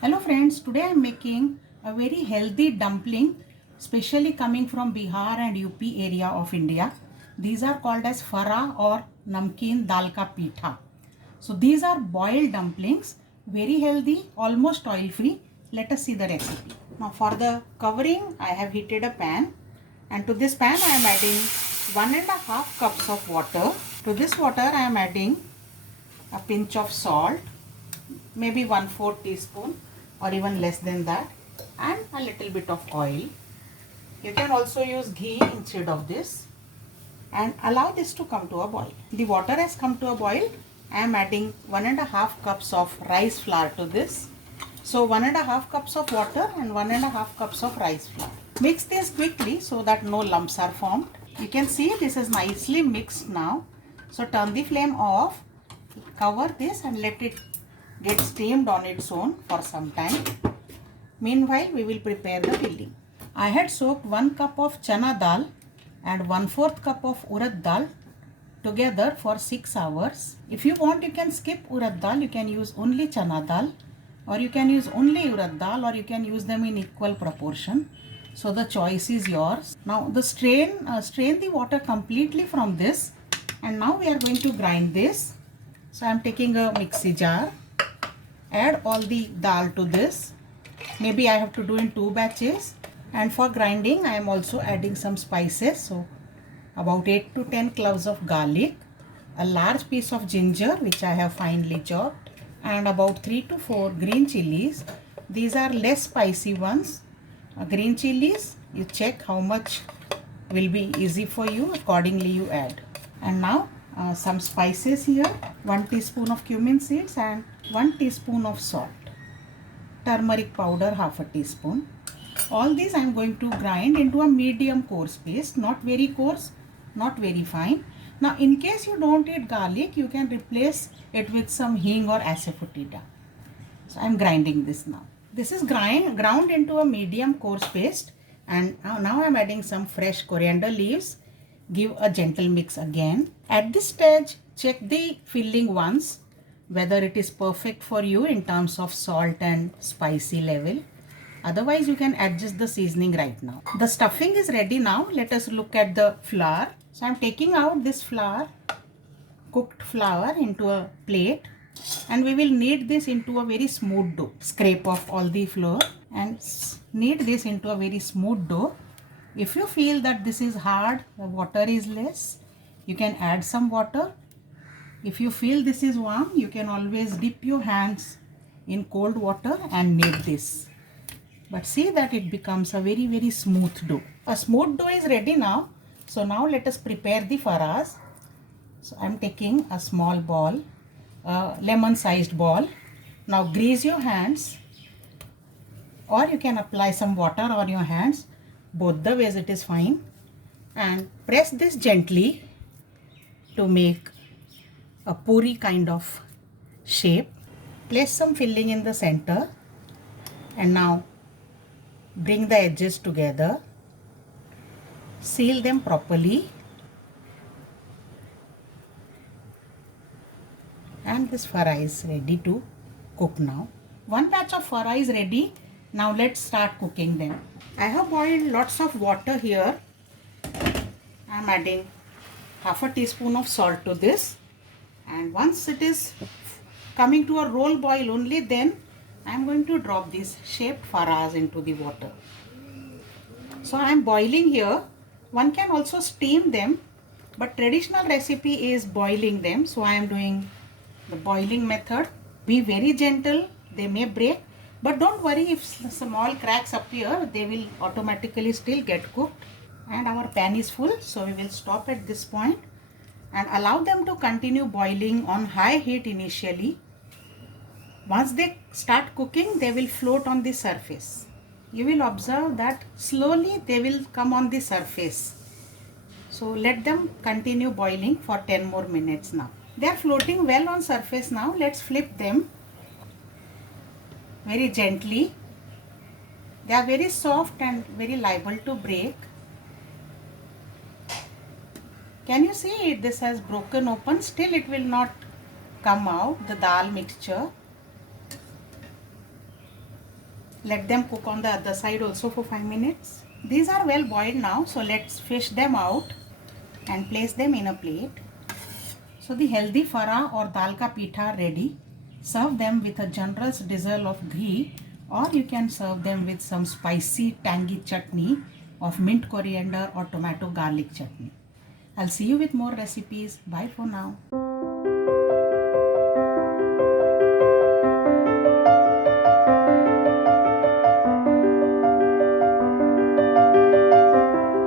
Hello friends, today I am making a very healthy dumpling, specially coming from Bihar and UP area of India. These are called as fara or namkeen dal ka pitha. So these are boiled dumplings, very healthy, almost oil free. Let us see the recipe. Now for the covering, I have heated a pan, and to this pan I am adding 1.5 cups of water. To this water I am adding a pinch of salt, maybe 1/4 teaspoon or even less than that, and a little bit of oil. You can also use ghee instead of this, and allow this to come to a boil. The water has come to a boil. I am adding 1.5 cups of rice flour to this. So 1.5 cups of water and 1.5 cups of rice flour. Mix this quickly so that no lumps are formed. You can see this is nicely mixed now. So turn the flame off, cover this and let it get steamed on its own for some time. Meanwhile, we will prepare the filling. I had soaked 1 cup of chana dal and 1/4 cup of urad dal together for 6 hours. If you want, you can skip urad dal. You can use only chana dal, or you can use only urad dal, or you can use them in equal proportion. So the choice is yours. Now the strain the water completely from this, and now we are going to grind this. So I am taking a mixie jar. Add all the dal to this. Maybe I have to do in 2 batches. And for grinding, I am also adding some spices. So about 8 to 10 cloves of garlic, a large piece of ginger which I have finely chopped, and about 3 to 4 green chilies. These are less spicy ones. Green chilies, you check how much will be easy for you, accordingly you add. And now some spices here, 1 teaspoon of cumin seeds and 1 teaspoon of salt. Turmeric powder, half a teaspoon. All these I am going to grind into a medium coarse paste, not very coarse, not very fine. Now in case you don't eat garlic, you can replace it with some hing or asafoetida. So I am grinding this now. This is ground into a medium coarse paste, and now I am adding some fresh coriander leaves. Give a gentle mix again. At this stage, check the filling once, whether it is perfect for you in terms of salt and spicy level. Otherwise, you can adjust the seasoning right now. The stuffing is ready now. Let us look at the flour. So I am taking out this flour, cooked flour, into a plate, and we will knead this into a very smooth dough. Scrape off all the flour and knead this into a very smooth dough. If you feel that this is hard, the water is less, you can add some water. If you feel this is warm, you can always dip your hands in cold water and knead this. But see that it becomes a very smooth dough. A smooth dough is ready now. So now let us prepare the faras. So I am taking a small ball, a lemon sized ball. Now grease your hands, or you can apply some water on your hands. Both the ways it is fine. And press this gently to make a puri kind of shape. Place some filling in the center, and now bring the edges together. Seal them properly, and this fara is ready to cook now. One batch of fara is ready. Now let's start cooking them. I have boiled lots of water here. I am adding half a teaspoon of salt to this, and once it is coming to a roll boil only, then I am going to drop these shaped faras into the water. So I am boiling here. One can also steam them, but traditional recipe is boiling them. So I am doing the boiling method. Be very gentle, they may break, but don't worry if small cracks appear, they will automatically still get cooked. And our pan is full, so we will stop at this point and allow them to continue boiling on high heat initially. Once they start cooking, they will float on the surface. You will observe that slowly they will come on the surface. So let them continue boiling for 10 more minutes now. They are floating well on surface now. Let's flip them very gently. They are very soft and very liable to break. Can you see it? This has broken open. Still it will not come out, the dal mixture. Let them cook on the other side also for 5 minutes. These are well boiled now, so let's fish them out and place them in a plate. So the healthy farah or dal ka pitha ready. Serve them with a generous drizzle of ghee, or you can serve them with some spicy tangy chutney of mint coriander or tomato garlic chutney. I'll see you with more recipes. Bye for now.